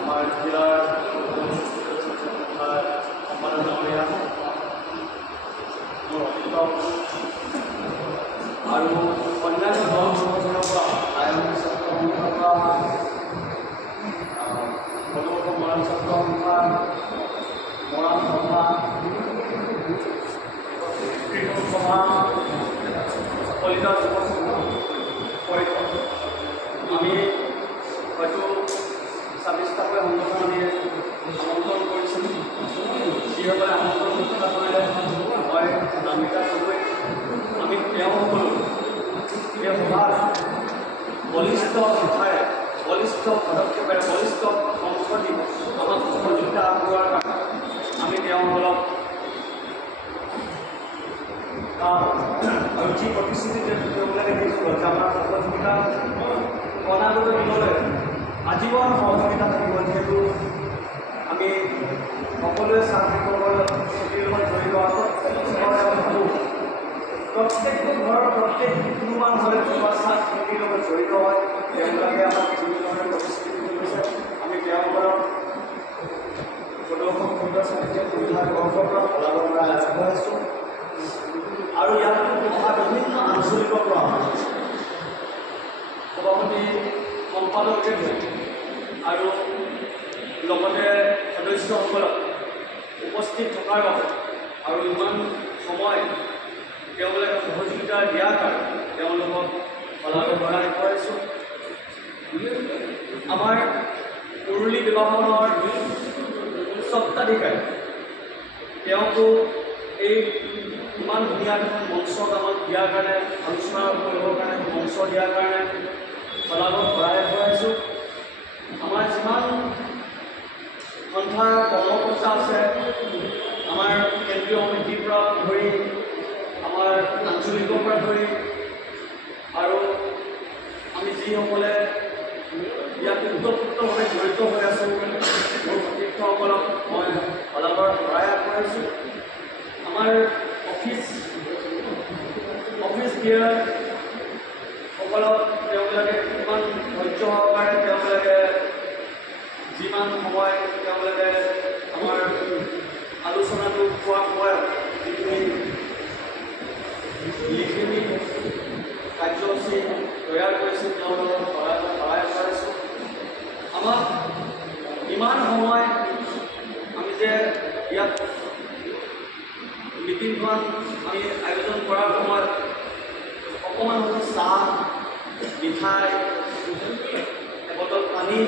আমাৰ জিলাৰ সম্পাদক ডাঙৰীয়া মোৰ অভিভাৱক আৰু অন্যান্য দল সংগঠনৰ পৰা আইন ছাত্ৰ সন্থাৰ পৰা পদক মৰাণ ছাত্ৰ সন্থা মৰাণ সভা কৃষক সভা কলিতা যুৱ সংঘ পৰিষদ আমি হয়তো ২৬টাকৈ সংগঠন আমি আমন্ত্ৰণ কৰিছিলোঁ যিসকলে আমন্ত্ৰণ ঘোষণা কৰিলে মই নামিকা চকুৱে আমি তেওঁসকলো এই সভাত বলিষ্ঠ সভাৰে বলিষ্ঠ পদক্ষেপেৰে বলিষ্ঠ অংশ দি আমাক সহযোগিতা আগবঢ়োৱাৰ কাৰণে আমি তেওঁসকলক আৰু যি প্ৰতিশ্ৰুতি তেওঁলোকে দেখিছোঁ যে আমাৰ সহযোগিতা অনাগত দিনলৈ আজীৱন সহযোগিতা থাকিব যিহেতু আমি সকলোৱে চাকৰিৰ লগত জড়িত ভাবোঁ প্ৰত্যেকটো ঘৰৰ প্ৰত্যেক কোনোবা নহ'লে কোনোবা চাহ খেতিৰ লগত জড়িত হয় তেওঁলোকে আমাক বিভিন্ন ধৰণে প্ৰতিশ্ৰুতি কৰিছে আমি তেওঁলোকক প্ৰদৰ্শন সুন্দৰ চাকৰি সুবিধা গৰ্ভৰ পৰা ওলাব পৰা আগবঢ়াইছোঁ আৰু ইয়াত অহা বিভিন্ন আঞ্চলিকৰ পৰা সভাপতি সম্পাদকে আৰু লগতে সদস্যসকলক উপস্থিত থকাৰ বাবে আৰু ইমান সময় তেওঁলোকে সহযোগিতা দিয়াৰ কাৰণে তেওঁলোকক শলাগ আগবঢ়াইছোঁ। আমাৰ উৰুলি বিবাহনৰ স্বত্বাধিকাৰী তেওঁকো এই ইমান ধুনীয়া এখন মঞ্চক আমাক দিয়াৰ কাৰণে আলোচনা কৰিবৰ কাৰণে মঞ্চ দিয়াৰ কাৰণে শলাগত শৰাই আগবঢ়াইছোঁ। আমাৰ যিমান সন্থাৰ কৰ্মকৰ্তা আছে আমাৰ কেন্দ্ৰীয় সমিতিৰ পৰা ধৰি আমাৰ আঞ্চলিকৰ পৰা ধৰি আৰু আমি যিসকলে ইয়াত ওতঃপ্ৰোতভাৱে জড়িত হৈ আছোঁ মোৰ সতীৰ্থসকলক মই শলাগৰ শৰাই আগবঢ়াইছোঁ। আমাৰ অফিচ দিয়াসকলক তেওঁলোকে কিমান ধৈৰ্য সহকাৰে তেওঁলোকে যিমান সময় তেওঁলোকে আমাৰ আলোচনাটো খোৱা সময়ত যিখিনি লিখনি কাৰ্যসূচী তৈয়াৰ কৰিছিল তেওঁলোকক সহায় আগবঢ়াইছোঁ। আমাক ইমান সময় আমি যে ইয়াত মিটিংখন আমি আয়োজন কৰাৰ সময়ত অকণমান চাহ মিঠাই এবটল পানী